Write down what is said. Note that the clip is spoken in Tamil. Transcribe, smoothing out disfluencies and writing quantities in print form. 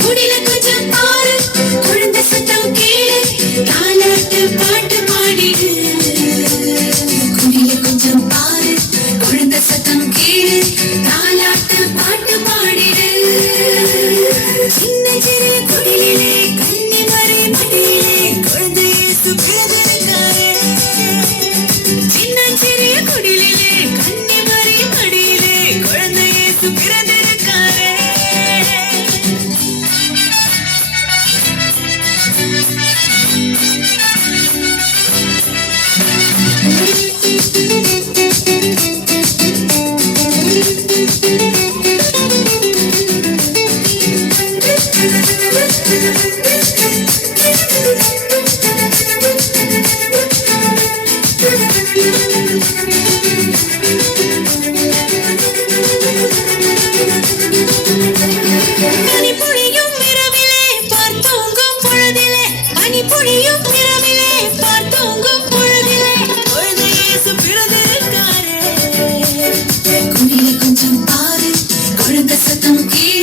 குடில கொஞ்சம் பாரு குழந்தை சத்தம் கேளு தாலாட்டு பாட்டு பாடிடு குடில கொஞ்சம் பாரு குழந்தை சத்தம் கேளு தாலாட்டு பாட்டு பாடிடு சின்ன சிறு குடிலே கண்ணி மறை மடியிலே குழந்தை இயேசு பிறந்திருக்காரே சின்னஞ்சிறிய குடிலே கண்ணி மறை மடியிலே குழந்தை இயேசு பிறந்திருக்காரே பனிப்பொழியும் இரவிலே பார்த்தோங்கும் பொழுதிலே பனிப்பொழியும் இரவிலே பார்த்தோங்கும் பொழுதிலே குழந்தை இயேசு பிறந்திருக்காரே குடில கொஞ்சம் பாரு குழந்தை சத்தம் கேளு